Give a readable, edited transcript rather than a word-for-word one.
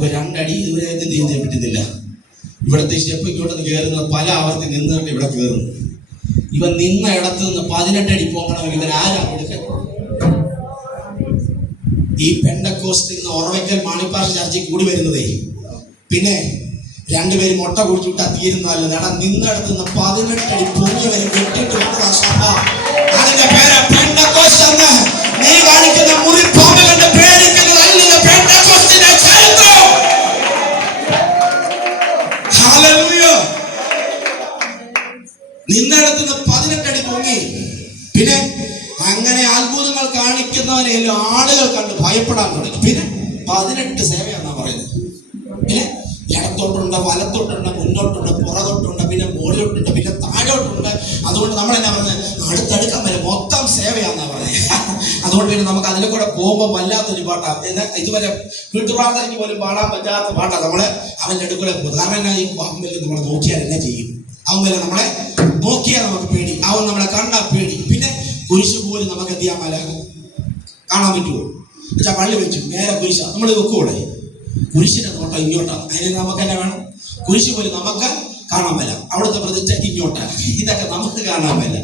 നമുക്ക് രണ്ടടി ഇതുവരെ എന്ത് ചെയ്യാൻ പറ്റുന്നില്ല. ഇവിടുത്തെ സ്റ്റെപ്പ് ഇങ്ങോട്ടൊന്ന് കയറുന്നത് പല ആവർത്തി നിന്നിട്ട് ഇവിടെ കയറുന്നു. ഇവൻ നിന്ന ഇടത്ത് നിന്ന് 18 അടി പോകണമെങ്കിൽ ഇവൻ ആരാ എടുക്കാൻ? ഈ പെന്തക്കോസ്തിൽ നിന്ന് ഉറവയ്ക്കൽ മാണിപ്പാറ ചർച്ചയിൽ കൂടി വരുന്നതേ പിന്നെ രണ്ടുപേരും മുട്ട കുടിച്ചുവിട്ടാ തീരുന്നതല്ല. നേടാ നിന്നിടത്ത് നിന്ന് 18 അടി പൊങ്ങി വരെ കെട്ടിട്ട് വന്നതാ സഭ. അതിന്റെ പേര് പെന്തക്കോസ്റ്റ് എന്ന്. നീ കാണിക്കുന്ന മുറിപ്പാമ്പ് കണ്ട് പേടിക്കുന്നതല്ല പെന്തക്കോസ്റ്റിന്റെ ചരിത്രം. ഹല്ലേലൂയ. നിന്നിടത്ത് നിന്ന് 18 അടി പൊങ്ങി. പിന്നെ അങ്ങനെ അത്ഭുതങ്ങൾ കാണിക്കുന്നവനെ ആളുകൾ കണ്ട് ഭയപ്പെടാൻ തുടങ്ങി. പിന്നെ 18 സേവയാന്നാ പറയുന്നത്. പിന്നെ ഇടത്തോട്ടുണ്ട്, വലത്തോട്ടുണ്ട്, മുന്നോട്ടുണ്ട്, പുറകോട്ടുണ്ട്, പിന്നെ മുകളിലോട്ടുണ്ട്, പിന്നെ താഴോട്ടുണ്ട്. അതുകൊണ്ട് നമ്മളെന്നാ പറഞ്ഞത്, അടുത്തടുക്കാൻ വരെ മൊത്തം സേവയാന്നാ പറഞ്ഞത്. അതുകൊണ്ട് പിന്നെ നമുക്ക് അതിലെ കൂടെ പോകുമ്പോൾ വല്ലാത്തൊരു പാട്ടാണ്. ഇതുവരെ വീട്ടുപ്രാർത്ഥനയ്ക്ക് പോലും പാടാൻ പറ്റാത്ത പാട്ടാണ്. നമ്മള് അവൻ്റെ അടുക്കൂടെ പോകും. കാരണം എന്നാ, ഈ അവൻ നമ്മളെ നോക്കിയാൽ എന്നാ ചെയ്യും? അവൻ വരെ നമ്മളെ നോക്കിയാൽ നമുക്ക് പേടി, അവൻ നമ്മളെ കണ്ടാൽ പേടി. പിന്നെ കുരിശ് പോലും നമുക്ക് എന്ത് ചെയ്യാൻ മേല കാണാൻ പറ്റുമോ? എന്നുവെച്ചാൽ പള്ളി വെച്ചു നേരെ കുരിശ നമ്മൾ വെക്കൂടെ? കുരിശിന്റെ നോട്ടം ഇങ്ങോട്ടാണ്. അതിന് നമുക്ക് തന്നെ വേണം. കുരിശ് പോലും നമുക്ക് കാണാൻ മേല. അവിടുത്തെ പ്രതിഷ്ഠ ഇങ്ങോട്ടാണ്. ഇതൊക്കെ നമുക്ക് കാണാൻ മേല.